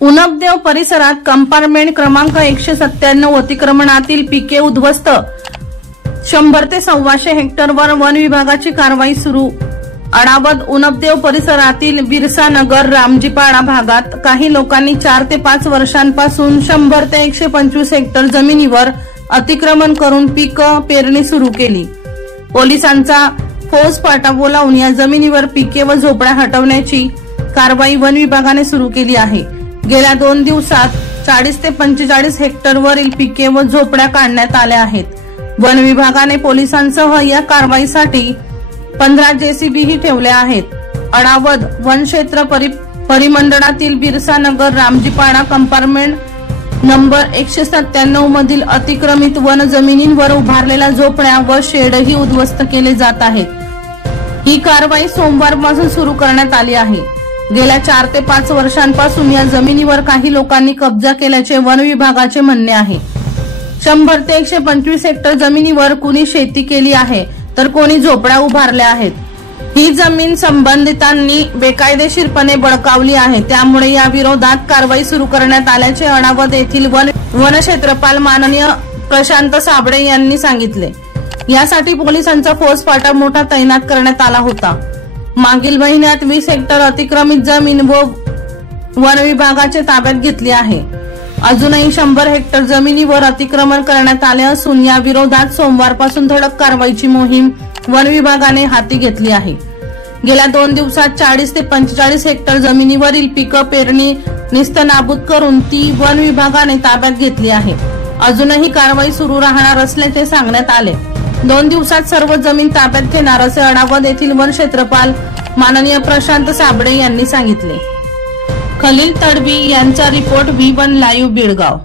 उनबदेव परिसरात कंपार्टमेंट क्रमांक 197 अतिक्रमणातील पिके उद्ध्वस्त। 100 ते 125 हेक्टरवर वन विभागाची कारवाई सुरू। अडावद उनबदेव परिसरातील बिरसा नगर रामजीपाडा भागात काही लोकांनी 4 ते 5 वर्षांपासून 100 ते 125 हेक्टर जमिनीवर अतिक्रमण करून पीक पेरणी सुरू केली। पोलिसांचा फौजफाटा बोलावून या जमिनीवर पिके व झोपड्या हटवण्याची कारवाई वन विभागाने सुरू केली आहे। गेल्या 2 दिवसात 40 ते 45 हेक्टरवरील पिके व झोपड्या काढण्यात आल्या आहेत। वन विभागाने पोलिसांसह या कारवाईसाठी 15 जेसीबी ही ठेवल्या आहेत। अडावद वन क्षेत्र परिमंडळातील बिरसा नगर रामजीपाडा कंपार्टमेंट नंबर 197 मधील अतिक्रमित वन जमिनींवर उभारलेल्या झोपड्या व शेडही उद्ध्वस्त केले जात आहेत। ही कारवाई सोमवारपासून सुरू करण्यात आली आहे। गेल्या 4 ते 5 वर्षांपासून या जमिनीवर काही लोकांनी कब्जा केल्याचे वन विभागाचे म्हणणे आहे। 100 ते 125 हेक्टर जमिनीवर कुणी शेती केली आहे तर कोणी झोपड्या उभारल्या आहेत। ही जमीन संबंधितांनी बेकायदेशीरपणे बळकावली आहे, त्यामुळे या विरोधात कारवाई सुरू करण्यात आल्याचे अडावद येथील वन क्षेत्रपाल माननीय प्रशांत साबळे यांनी सांगितले। यासाठी पोलिसांचा फौजफाटा मोठा तैनात करण्यात आला होता। मागील महिन्यात 20 हेक्टर अतिक्रमित जमीन वन विभागाच्या ताब्यात घेतली आहे। अजूनही 100 हेक्टर जमिनीवर अतिक्रमण करण्यात आले असून या विरोधात सोमवारपासून धडक कारवाईची मोहीम वन विभागाने हाती घेतली आहे। गेल्या 2 दिवसात 40 ते 45 हेक्टर जमिनीवरील पीक पेरणी निस्तनाबूत करून ती वन विभागाने ताब्यात घेतली आहे। अजूनही कारवाई सुरू राहणार असल्याचे सांगण्यात आले। 2 दिवसात सर्व जमीन ताब्यात घेणार असे अडावद येथील वन क्षेत्रपाल माननीय प्रशांत साबळे यांनी सांगितले। खलील तडवी यांचा रिपोर्ट V1 लाईव्ह बेळगाव।